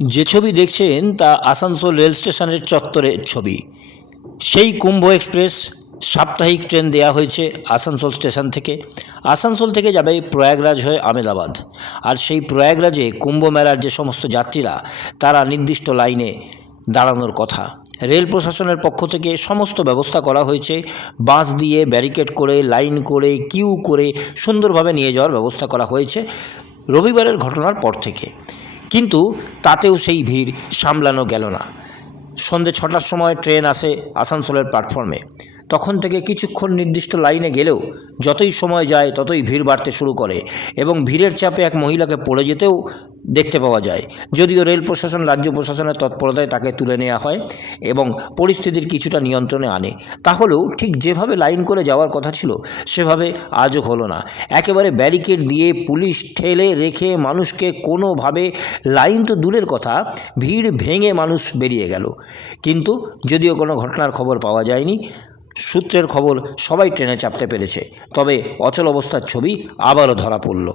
যে ছবি দেখছেন তা আসানসোল রেল স্টেশনের চত্বরের ছবি। সেই কুম্ভ এক্সপ্রেস সাপ্তাহিক ট্রেন দেয়া হয়েছে আসানসোল স্টেশন থেকে। আসানসোল থেকে যাবে প্রয়াগরাজ হয়ে আমেদাবাদ আর সেই প্রয়াগরাজে কুম্ভ মেলার যে সমস্ত যাত্রীরা, তারা নির্দিষ্ট লাইনে দাঁড়ানোর কথা। রেল প্রশাসনের পক্ষ থেকে সমস্ত ব্যবস্থা করা হয়েছে। বাস দিয়ে ব্যারিকেড করে, লাইন করে, কিউ করে সুন্দরভাবে নিয়ে যাওয়ার ব্যবস্থা করা হয়েছে রবিবারের ঘটনার পর থেকে। কিন্তু তাতেও সেই ভিড় সামলানো গেল না। সন্ধে ছটার সময় ট্রেন আসে আসানসোলের প্ল্যাটফর্মে। তখন থেকে কিছুক্ষণ নির্দিষ্ট লাইনে গেলেও যতই সময় যায় ততই ভিড় বাড়তে শুরু করে এবং ভিড়ের চাপে এক মহিলাকে পড়ে যেতেও দেখতে পাওয়া যায়। যদিও রেল প্রশাসন, রাজ্য প্রশাসনের তৎপরতায় তাকে তুলে নেওয়া হয় এবং পরিস্থিতির কিছুটা নিয়ন্ত্রণে আনে। তাহলেও ঠিক যেভাবে লাইন করে যাওয়ার কথা ছিল, সেভাবে আজও হলো না। একেবারে ব্যারিকেড দিয়ে পুলিশ ঠেলে রেখে মানুষকে কোনোভাবে লাইন তো দূরের কথা, ভিড় ভেঙে মানুষ বেরিয়ে গেল। কিন্তু যদিও কোনো ঘটনার খবর পাওয়া যায়নি সূত্রের খবর সবাই ট্রেনে চাপতে পেরেছে। তবে অচল অবস্থার ছবি আবারও ধরা পড়ল।